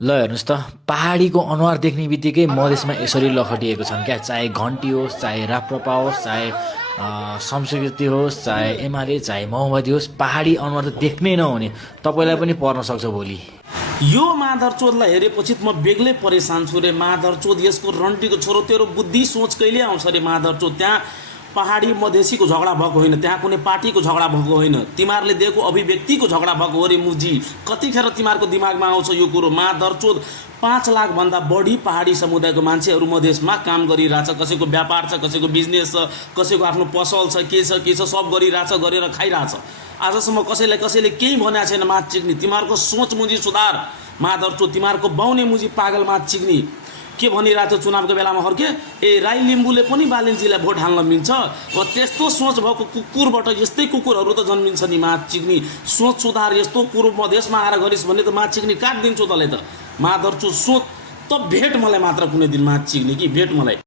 ल हेर्नुहोस् त पहाडीको अनुहार देख्ने बित्तिकै मधेसमा यसरी लखटिएको छन् क्या। चाहे घन्टी होस्, चाहे राप्रपा होस्, चाहे संस्कृति होस्, चाहे एमाले, चाहे माओवादी होस्, पहाडी अनुहार त देख्नै नहुने। तपाईँलाई पनि पर्न सक्छ भोलि। यो माधरचोदलाई हेरेपछि त म बेग्लै परेशान छु रे। माधरचोद यसको रन्टीको छोरो, तेरो बुद्धि सोच कहिले आउँछ रे माधरचोद? त्यहाँ पहाडी मधेसीको झगडा भएको होइन, त्यहाँ कुनै पार्टीको झगडा भएको होइन, तिमीहरूले दिएको अभिव्यक्तिको झगडा भएको हो रे मुजी। कतिखेर तिमीहरूको दिमागमा आउँछ यो कुरो? माधरचोद 5 लाखभन्दा बढी पहाडी समुदायको मान्छेहरू मधेसमा काम गरिरहेछ। कसैको व्यापार छ, कसैको बिजनेस छ, कसैको आफ्नो पसल छ, के छ सब गरिरहेछ, गरेर खाइरहेछ। आजसम्म कसैले केही भनेको छैन माथ चिक्नी। तिमीहरूको सोच मुजी सुधार माधरचोद। तिमीहरूको बाउने मुजी पागल माथ चिक्नी। के भनिरहेको थियो चुनावको बेलामा हर्के? राई लिम्बूले पनि बालेन्जीलाई भोट हाल्न मिल्छ। त्यस्तो सोच भएको कुकुरबाट यस्तै कुकुरहरू त जन्मिन्छ नि माथ चिक्नी। सोच सुधार। यस्तो कुरो मधेसमा आएर गरिस् भने त माथ चिक्नी काटिदिन्छु तँलाई त। माधरचोद सोच त भेट मलाई मात्र कुनै दिन माथ चिक्नी कि भेट मलाई।